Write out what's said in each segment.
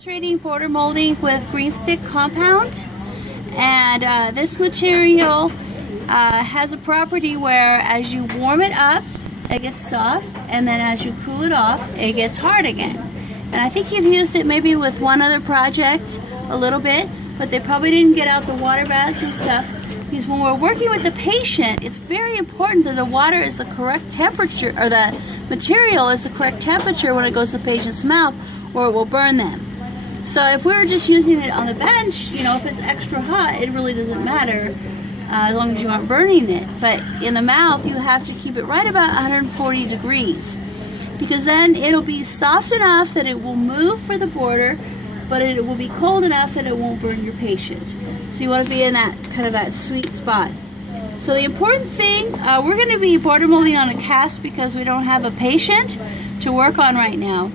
Demonstrating border molding with green stick compound, and this material has a property where as you warm it up it gets soft, and then as you cool it off it gets hard again. And I think you've used it maybe with one other project a little bit, but they probably didn't get out the water baths and stuff, because when we're working with the patient it's very important that the water is the correct temperature, or the material is the correct temperature when it goes to the patient's mouth, or it will burn them. So if we were just using it on the bench, you know, if it's extra hot, it really doesn't matter as long as you aren't burning it. But in the mouth, you have to keep it right about 140 degrees, because then it'll be soft enough that it will move for the border, but it will be cold enough that it won't burn your patient. So you want to be in that kind of that sweet spot. So the important thing, we're going to be border molding on a cast because we don't have a patient to work on right now.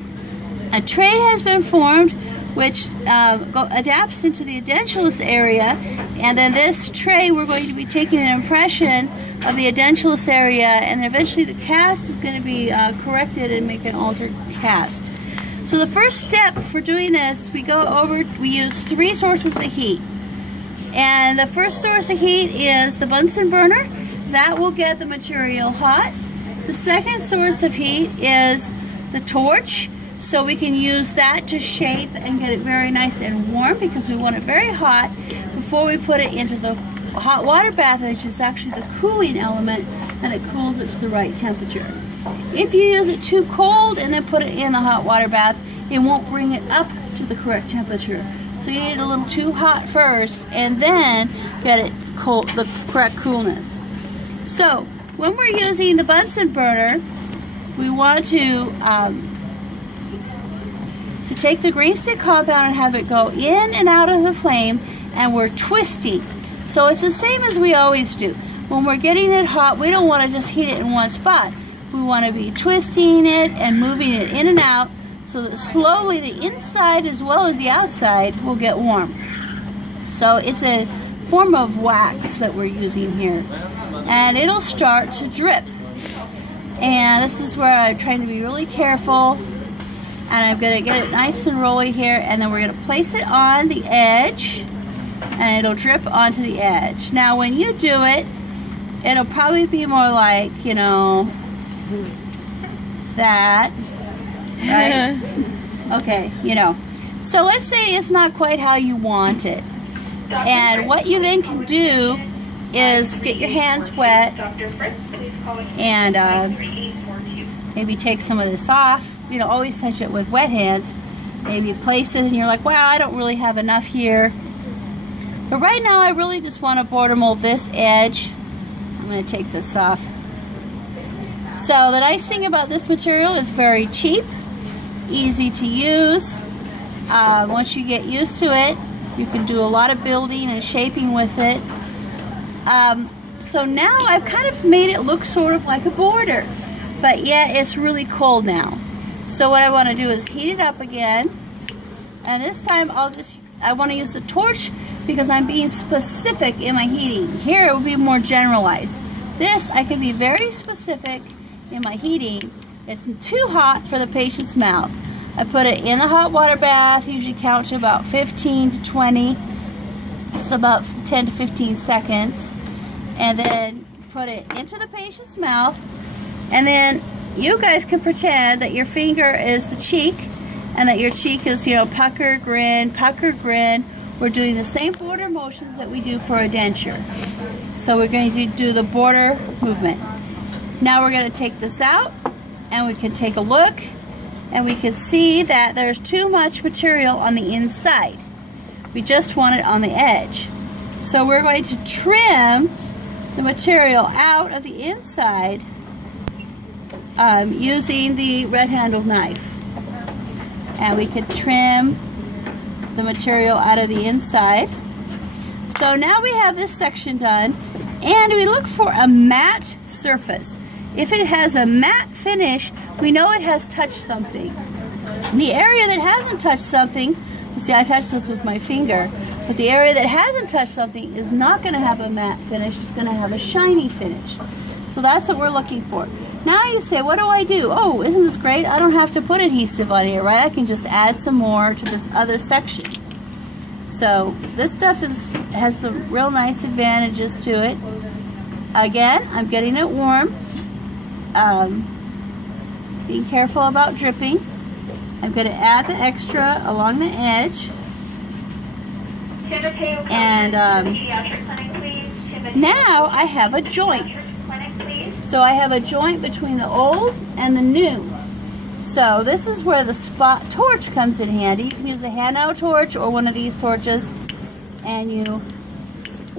A tray has been formed which adapts into the edentulous area, and then this tray we're going to be taking an impression of the edentulous area, and eventually the cast is going to be corrected and make an altered cast. So the first step for doing this, we use 3 sources of heat. And the first source of heat is the bunsen burner. That will get the material hot. The second source of heat is the torch. So we can use that to shape and get it very nice and warm, because we want it very hot before we put it into the hot water bath, which is actually the cooling element, and it cools it to the right temperature. If you use it too cold and then put it in the hot water bath, it won't bring it up to the correct temperature. So you need it a little too hot first and then get it cold, the correct coolness. So when we're using the Bunsen burner, we want to take the green stick compound and have it go in and out of the flame, and we're twisting. So it's the same as we always do. When we're getting it hot, we don't want to just heat it in one spot. We want to be twisting it and moving it in and out so that slowly the inside as well as the outside will get warm. So it's a form of wax that we're using here, and it'll start to drip. And this is where I'm trying to be really careful. And I'm going to get it nice and rolly here, and then we're going to place it on the edge, and it'll drip onto the edge. Now when you do it, it'll probably be more like, you know, that, right? Okay, you know. So let's say it's not quite how you want it. And what you then can do is get your hands wet and maybe take some of this off. You know, always touch it with wet hands. Maybe place it and you're like, wow, I don't really have enough here. But right now I really just want to border mold this edge. I'm going to take this off. So the nice thing about this material is very cheap, easy to use. Once you get used to it, you can do a lot of building and shaping with it. So now I've kind of made it look sort of like a border, but yet it's really cold now. So what I want to do is heat it up again, and this time I want to use the torch because I'm being specific in my heating. Here it will be more generalized. This I can be very specific in my heating. It's too hot for the patient's mouth. I put it in the hot water bath, usually count to about 15 to 20. It's about 10 to 15 seconds. And then put it into the patient's mouth, and then you guys can pretend that your finger is the cheek, and that your cheek is, you know, pucker, grin, pucker, grin. We're doing the same border motions that we do for a denture. So we're going to do the border movement. Now we're going to take this out, and we can take a look, and we can see that there's too much material on the inside. We just want it on the edge. So we're going to trim the material out of the inside using the red-handled knife, and we can trim the material out of the inside. So now we have this section done, and we look for a matte surface. If it has a matte finish, we know it has touched something. The area that hasn't touched something, see, I touched this with my finger, but the area that hasn't touched something is not going to have a matte finish. It's going to have a shiny finish. So that's what we're looking for. Now you say, what do I do? Oh, isn't this great? I don't have to put adhesive on here, right? I can just add some more to this other section. So this stuff has some real nice advantages to it. Again, I'm getting it warm. Being careful about dripping. I'm going to add the extra along the edge. And now I have a joint. So I have a joint between the old and the new. So this is where the spot torch comes in handy. You can use a hand-out torch or one of these torches, and you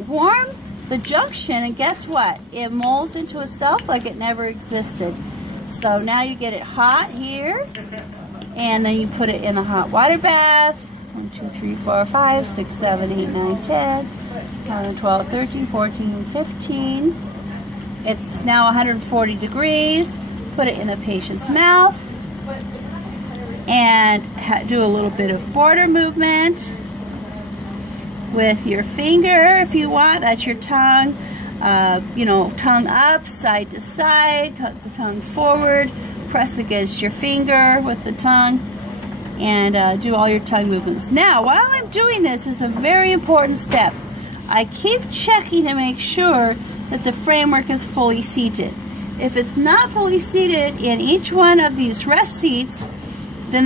warm the junction, and guess what? It molds into itself like it never existed. So now you get it hot here, and then you put it in a hot water bath. 1, 2, 3, 4, 5, 6, 7, 8, 9, 10, 11, 12, 13, 14, 15. It's now 140 degrees. Put it in the patient's mouth and do a little bit of border movement with your finger if you want. That's your tongue. Tongue up, side to side, the tongue forward, press against your finger with the tongue, and do all your tongue movements. Now, while I'm doing this, is a very important step. I keep checking to make sure that the framework is fully seated. If it's not fully seated in each one of these rest seats, then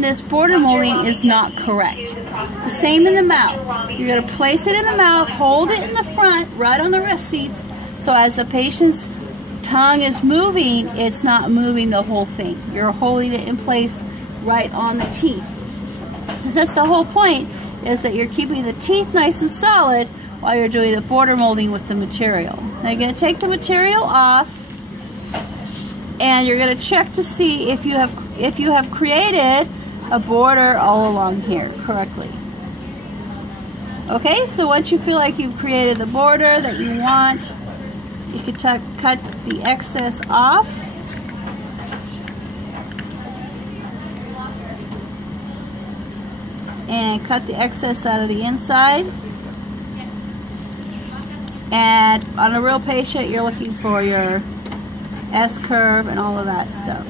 this border molding is not correct. The same in the mouth. You're going to place it in the mouth, hold it in the front, right on the rest seats, so as the patient's tongue is moving, it's not moving the whole thing. You're holding it in place right on the teeth. Because that's the whole point, is that you're keeping the teeth nice and solid while you're doing the border molding with the material. Now you're going to take the material off, and you're going to check to see if you have created a border all along here correctly. Okay, so once you feel like you've created the border that you want, you can cut the excess off. And cut the excess out of the inside. And on a real patient, you're looking for your S-curve and all of that stuff.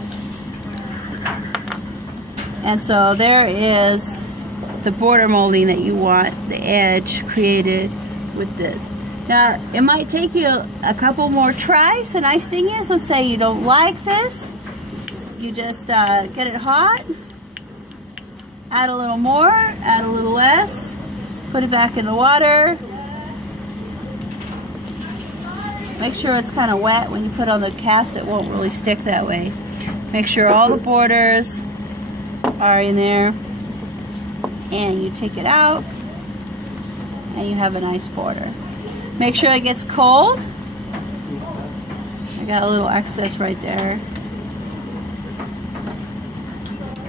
And so there is the border molding that you want, the edge created with this. Now, it might take you a couple more tries. The nice thing is, let's say you don't like this. You just get it hot, add a little more, add a little less, put it back in the water. Make sure it's kind of wet. When you put on the cast, it won't really stick that way. Make sure all the borders are in there, and you take it out, and you have a nice border. Make sure it gets cold. I got a little excess right there.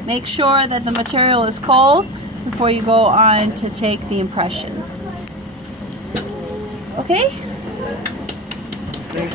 Make sure that the material is cold before you go on to take the impression. Okay?